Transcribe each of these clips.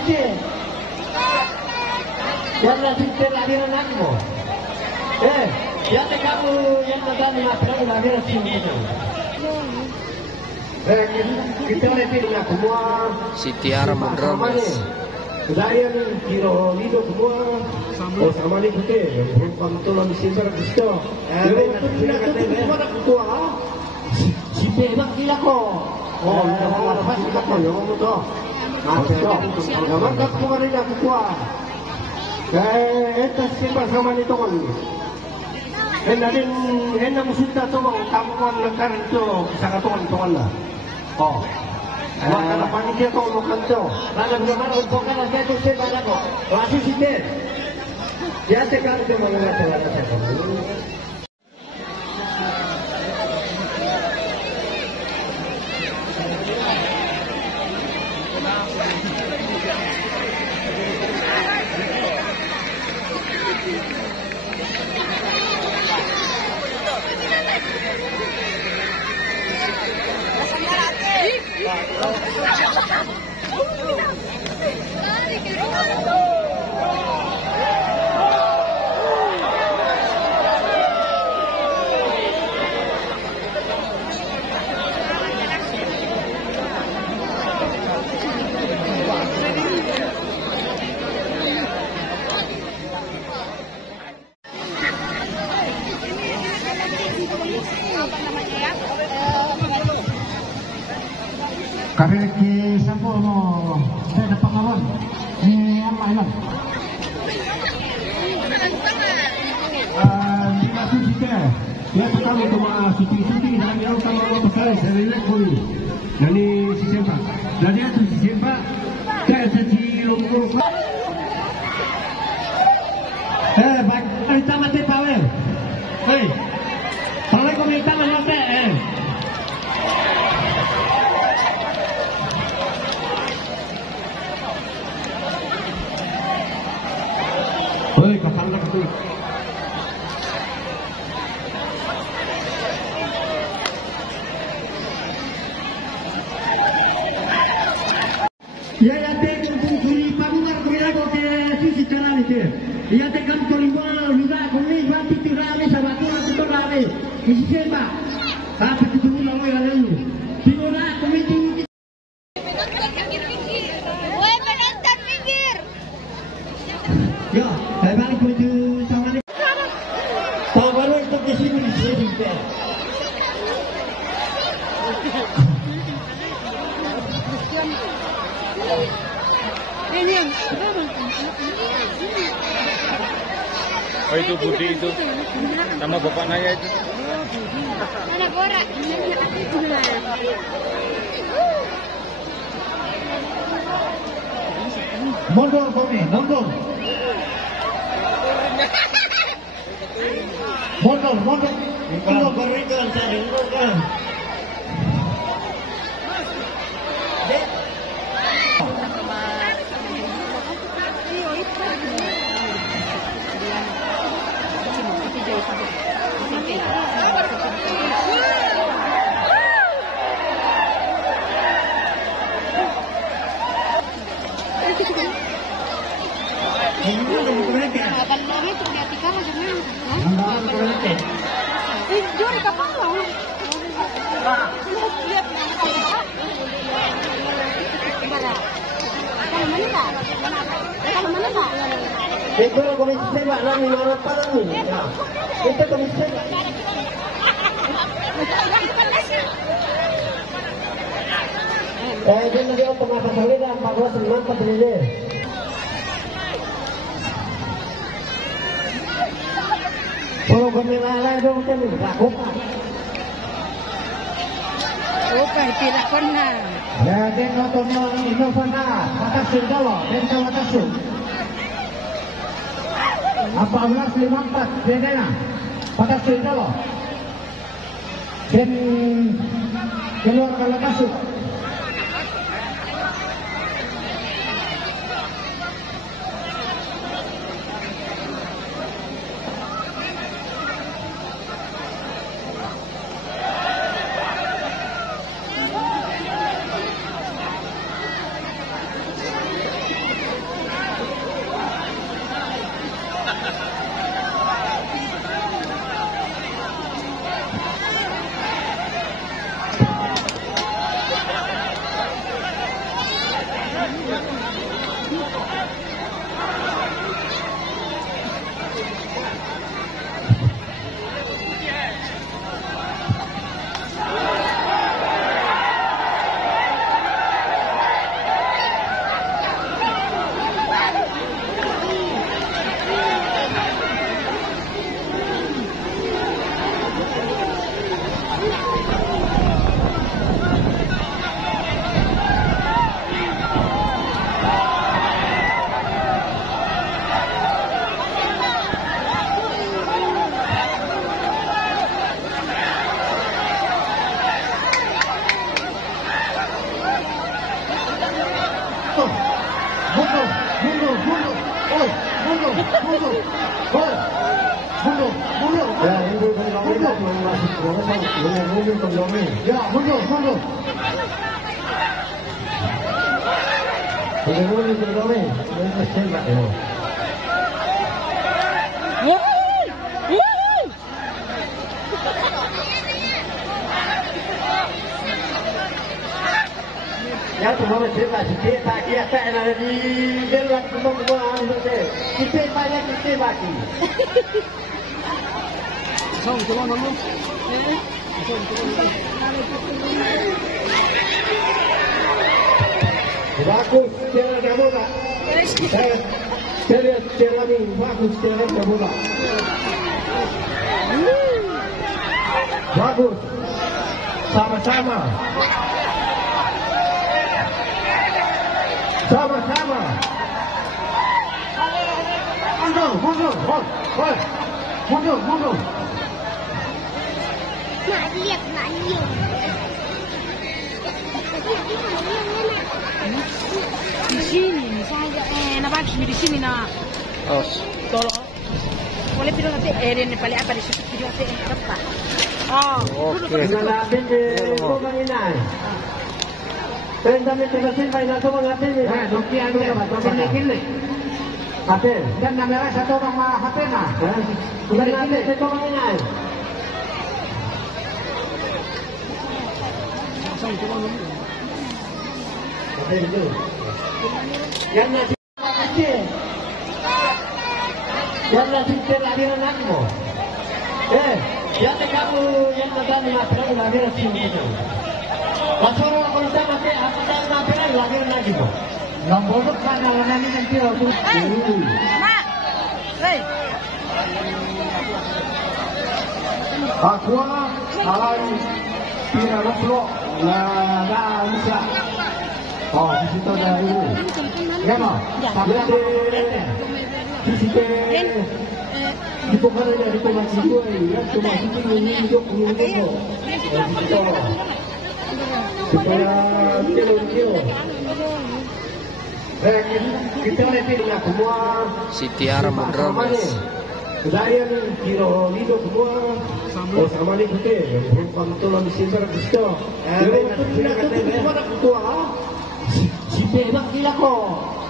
kecil. Yang nanti terlahiran aku. Ya kamu yang tadi masalah lahiran sini. Kita lihat semua. Sitiara Mondromes. Kemudian kiro lido semua sama ni kita kontrol di sini kita. Kita kita ketua. Si bebas dia kok. Oh, kita pasti kita kok yang ngomong tu. Kawan kat bukan dia ketua. Kita siapa sama ni tu kan. Hendak musita tu kamuan lekar tu sangat tuan lah. Oh. Maka panitia kau bukan tu. Dalam zaman bukan ada tu siapa ada kok. Masih siapa? Dia tekan tu mana cara saya. Karena ke sampo mo saya dapat kawan ni apa ini? Masih kita. Dia pertama tu suti dalam yang sama pasal saya lihat boleh. Jadi si siapa? Jadi tu si siapa? Saya seci longkong. Baik, kita mati tahu. Hei, kalau kau minta mati, Hei, kapan nak tu? Ya tengok kuri pagungar kuri aku ke sisi kanan itu. Ya tengok kuri bola juga kuri bantu tirami sama tu rami. Isi siapa? Apa itu lalu yang lalu? Tinggal kuri tinggi. Woi penonton pinggir. Ya, saya balik menuju sama ni. Tahu baru untuk di sini juga. Oh itu Budi itu sama bapak Naya itu. Mana borak? Mundur kami, mundur. Mundur. Kalau berikan saya kan. Itu komisi sepak nak minum apa ni? Itu komisi sepak. Dia nanti orang pengapas lagi dah 14 ini. Kalau kami lalai dong kan lakukan. Bukan tidak pernah. Ya, dia nonton Inovana, Matasun kalau, Benta Matasun. 14.54, dia dena, Matasun kalau. Dan keluar kalau masuk. mundur. Oi, mundur. Mundur. Ya, ini mundur. Ya, mundur. Ya, tomamos cerca, si te está aquí hasta en la de la como si te vaya que te va aquí. Bagus, jalan bola. Jalan bagus, jalan bola. Bagus, sama-sama. Mundur. Nak lihat. Di sini saya enak di sini nah. Oh. Tolong. Boleh pilih nanti ini paling apa di situ video nanti apa? Oh. Oke. Dan namanya satu orang mah HP nah. Sudah nanti saya coba ini. Yang nasi kecil. Yang nasi kecil lagi anakmu. Yang kamu yang tadi makan lagi nasi kecil. Pasal kalau kita makan apa yang makan lagi lagi bu. Nombor mana nanti nanti aku. Mak. Hei. Aku alai pira loplo la bisa. Oh, di situ ada ini. Ya, no. Di situ. Di pokoknya ada rumah situ ya, rumah situ ini hidup ini. Supaya kilo. Kita lihat ini semua. Si Tiara Mondromes. Dari kilo itu semua. Oh, sama ni kita. Bukan tolong disisar kita. Tidak ada ketua. Si bebak dia kok.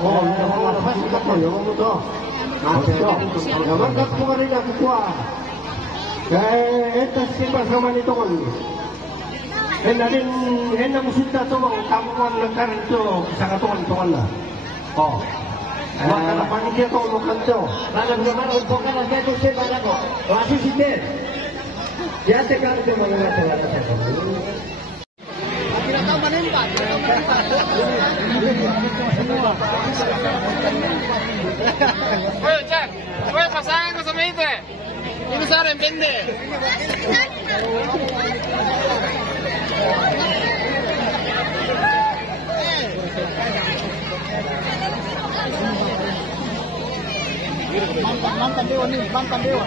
Oh, jangan lepas kita kok. Jangan mudah. Jangan tak bukan dia ketua. Kita simpan sama ni tolong. Hendak musuhnya tu kamuan lekar itu sangat tuan lah. Oh, kalau panitia tu makan tu, kalau bagaimana untuk kan ada tu saya banyak kok. Masih siter. Ya sekarang tu mana salah saya. Kira tahu mana empat. Oye, Jack, oye, pasaje con su mente. Y no saben vender. Mantan dewa.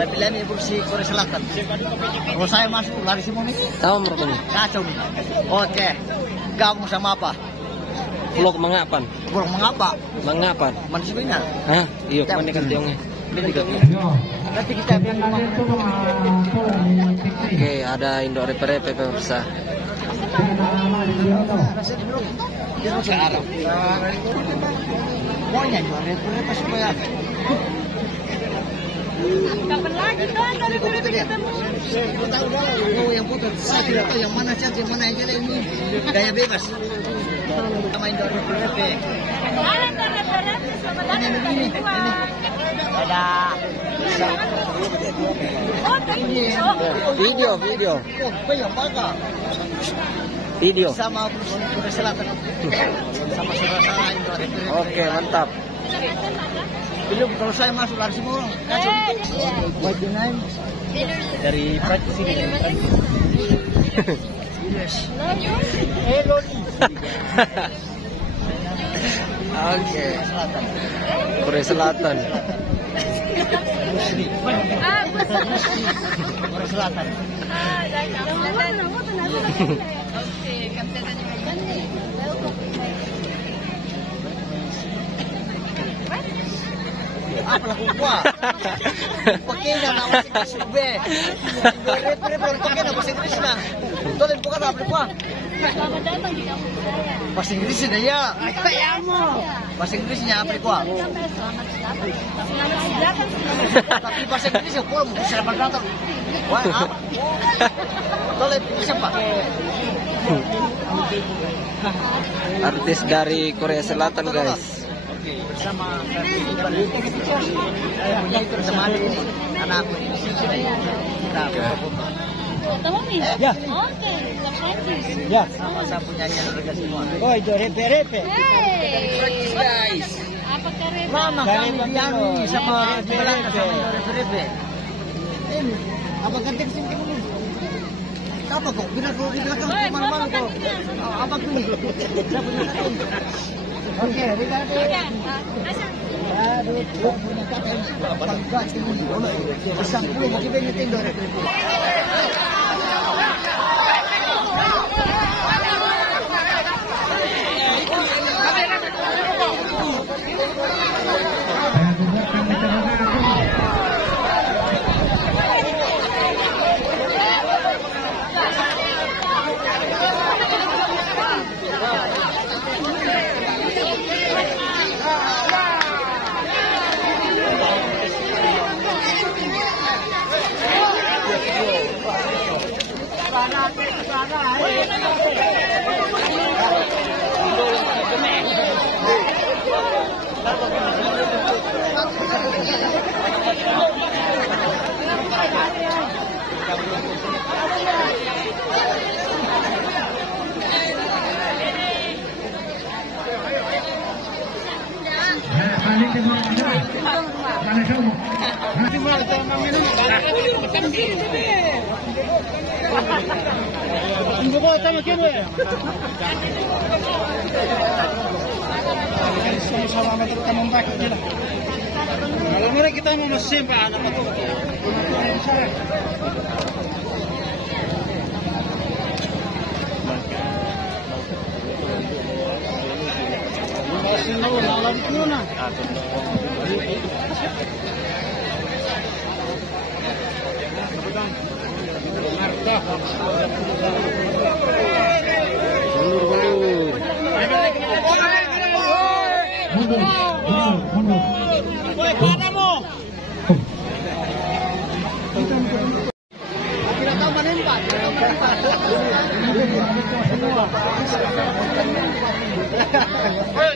Pilihan ibu si Korea Selatan. Kalau saya masuk lari semua nih. Tahu mereka nih? Kacau nih. Oke. Kamu sama apa? Vlog mengapan? Mengapan? Manusia. Hah? Iya, kemana kan tiongnya? Ini juga. Nanti kita Oke, ada Indo Repe pemirsa. Maunya jual repe supaya. Kapan lagi dong dari ketemu? Oh, yang putus. Saya tidak tahu yang mana siap, yang mana yang jalan ini. Gaya bebas. Main jual repe. Jalan dari sama datang dari dua. Ada. Video. Oh, yang bakal. Video. Sama Korea Selatan. Sama saudara Indo repe. Oke, mantap. Belum, kalau saya masuk lari semua. Kacau. What the name? Dari Prancis ini. Hello. Oke. Korea Selatan. Korea Selatan. Oke, kamsahamnida. Apa lah kuah? Pakai na bahasa Inggris be. Repre pakai na bahasa Inggris na. Tolong bukan apa kuah? Selamat datang di kampung saya. Bahasa Inggris ya. Bahasa Inggrisnya apa kuah? Selamat datang. Tapi bahasa Inggris ya kurang selamat datang. Wah, apa? Tolong siapa? Artis dari Korea Selatan, guys. Bersama bersama ini anakku di sini. Tahu nih? Ya. Oke, Prancis. Ya, sama-sama punya harga semua. Oh, itu repe-repe. Hey. Guys. Apa keren? Mama kami biami sama Belanda sama repe-repe. Ini apa ganti sini dulu? Apa kok? Bila kau di belakang malam-malam kau. Apa tuh? Saya punya kata. Oke, Ricardo. Aduh, punya kata. Bangga sini. Pasang dulu mau kita nyeting dore. Kalau mereka kita mau mesin Pak anak itu. Mesin dulu nalar itu na.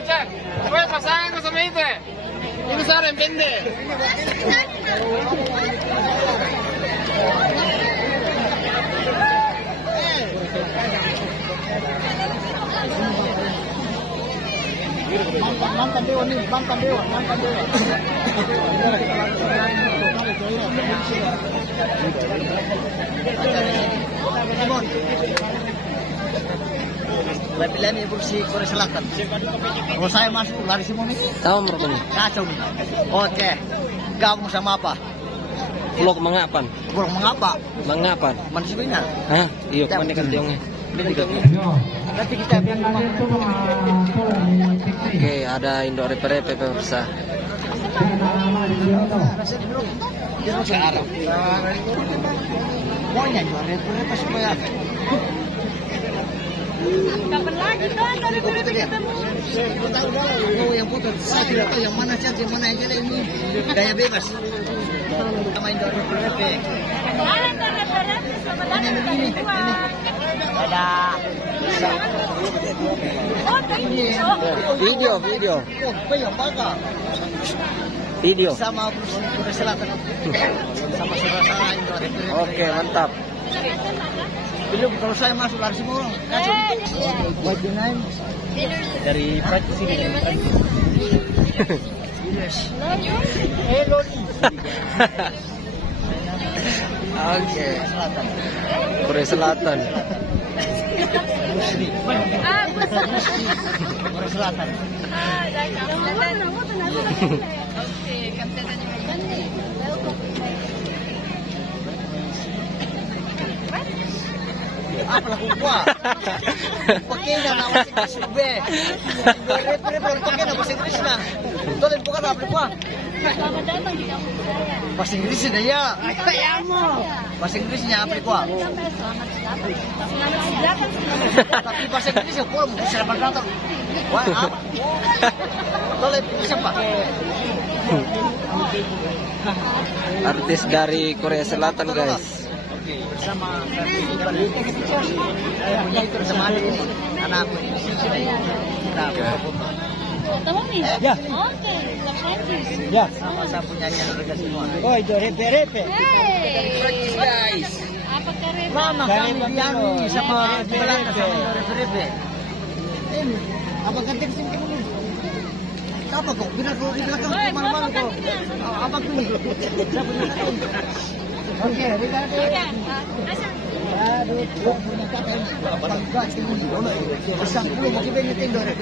Jack, puedes pasar con solamente. Y usar en vende. Mantan dewa nih, mantan dewa. Lebih-lebih bersih Korea Selatan. Kalau saya masuk lari semua nih. Tahu mereka nih. Kacau nih. Oke. Kamu sama apa? Vlog mengapan? Vlog mengapa? Mengapan? Manusia. Hah? Iya, kemana kan tiongnya? Ini juga. Nanti kita biar Oke, ada Indo repe-repe pemirsa. sekarang. Pokoknya juara supaya Kapan lagi kan dari dulu ketemu? Aku tahu dah, yang putar. Saya tidak tahu yang mana saja, yang mana aja ini gaya bebas. Kita main dari PRP. Mana cara-cara selamat datang di kampung gua. Dadah. Oh, thank you. Video. Oh, banyak banget. Video. Sama Korea Selatan. Sama saudara dari PRP. Oke, mantap. Belum, kalau saya masuk lari semua orang. What's your name? Dari Prancis ini. Yes. Hello. Oke. Korea Selatan. Korea Selatan. Oke, kamsahamnida. apa lah kumpul. Pakai na bahasa Inggris be. Repre pakai na bahasa Inggris na. Tolong bukan apa kuah. Bahasa Inggris na ya. Bahasa Inggrisnya apa kuah? Tapi bahasa Inggris ya kurang bisa berkata. Wah, apa? Tolong siapa? Artis dari Korea Selatan, guys. Bersama bersama anak aku ini. Ya. Oke, Ya, sama-sama punya harga semua. Oh, itu repe-repe. Guys. Apa keren? Mama kami diami sama belakang sama repe-repe. Ini apa ganti sini dulu? Apa kok? Bila kau di belakang mana-mana kau? Apa tu? Oke, repe-repe. Aduh, punya kakak. Bangga ini. Pasang dulu mau kita nyeting dulu.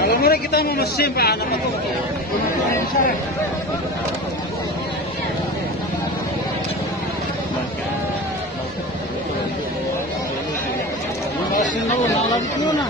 Kalau mereka kita mau mesin pak anak itu. Mesin lawan alam itu na.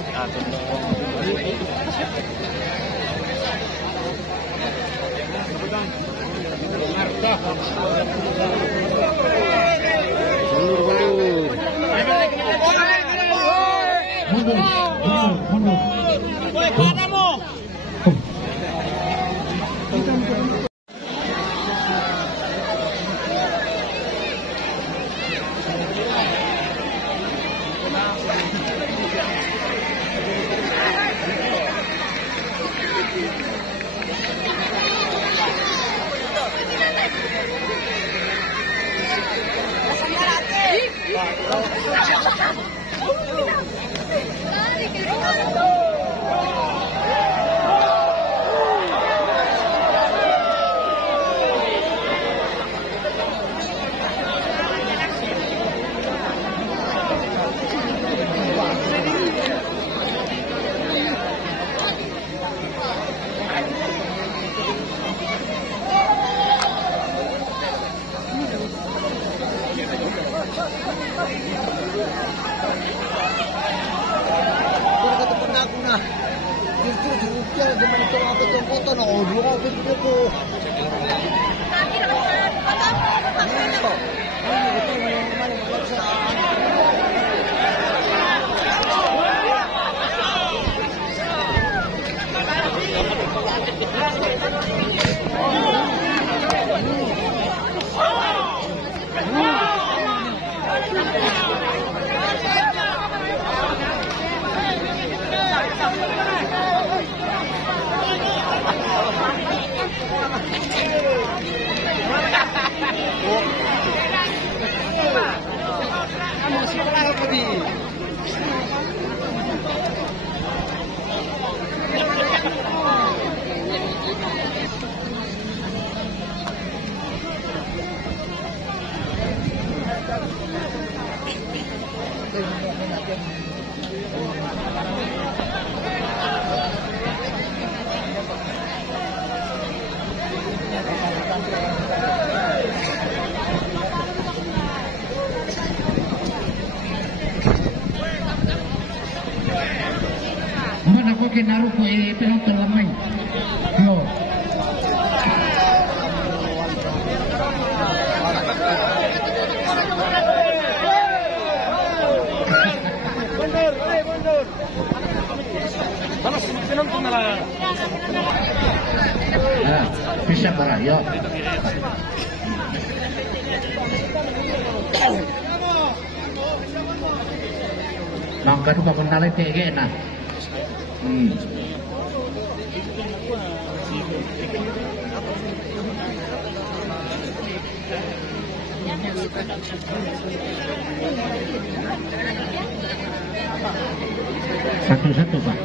que naruh penonton lamai. Yo. Mundur. Balas penonton na lang. Bisa para yo. Nangka tu kapal nalai tege na. Satu-satu Pak.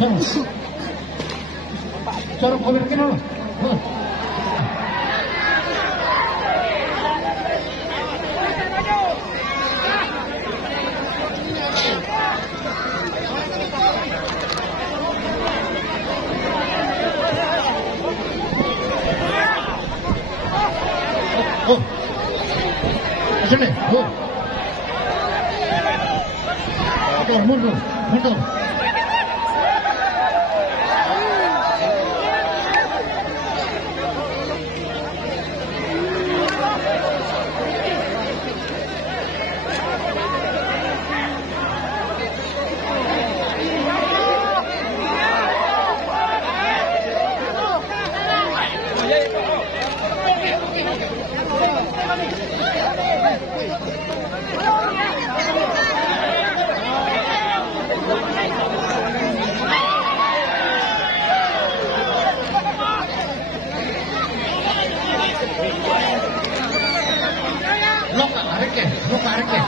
Sorong. Sorong cover kenapa? Sini, mundur. Loka arke.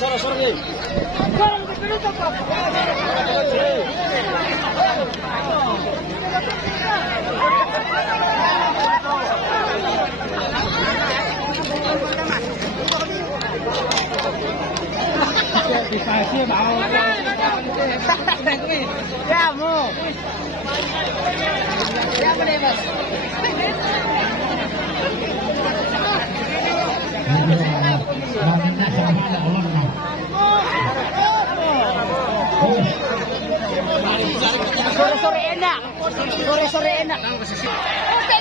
Soro nih. Sore enak. Sore enak. Oke,